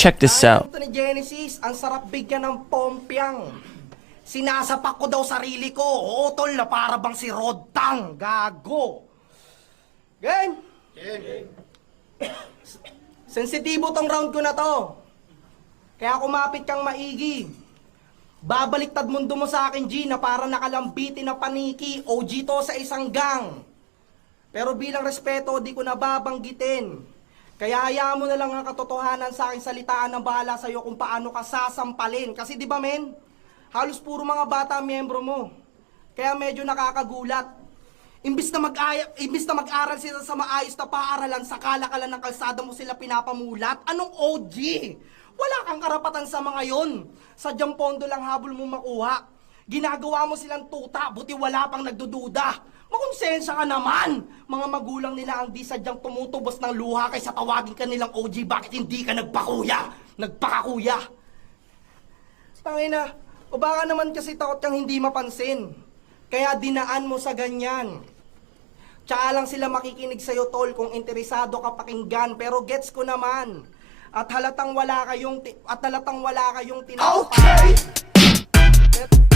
Check this out. Ito ni Genesis, ang sarap bigyan ng pompiang. Sinasapak ko daw sarili ko. Oo, tol, na para bang si Rodtang. Gago. Game? Sensitibo tong round ko na to. Kaya kumapit kang maigi. Babaliktad mundo mo sa akin, G, na para nakalambitin na paniki. OG to sa isang gang. Pero bilang respeto, di ko nababanggitin. Kaya hayaan mo na lang ang katotohanan sa akin, salitaan ng bahala sa'yo kung paano ka sasampalin. Kasi di ba men, halos puro mga bata ang miyembro mo. Kaya medyo nakakagulat. Imbis na mag-aral sila sa maayos na paaralan, sa kalakalan ng kalsada mo sila pinapamulat. Anong OG? Wala kang karapatan sa mga yon. Sadyang pondo lang habol mo makuha. Ginagawa mo silang tuta, buti wala pang nagdududa. Makonsensya ka naman! Mga magulang nila ang di sadyang tumutubos ng luha kaysa tawagin ka nilang OG, bakit hindi ka nagpakuya? Nagpakakuya? Tangina, o baka naman kasi takot kang hindi mapansin. Kaya dinaan mo sa ganyan. Tsaka lang sila makikinig sa'yo, tol, kung interesado ka pakinggan. Pero gets ko naman. At halatang wala kayong tinatawag. Okay!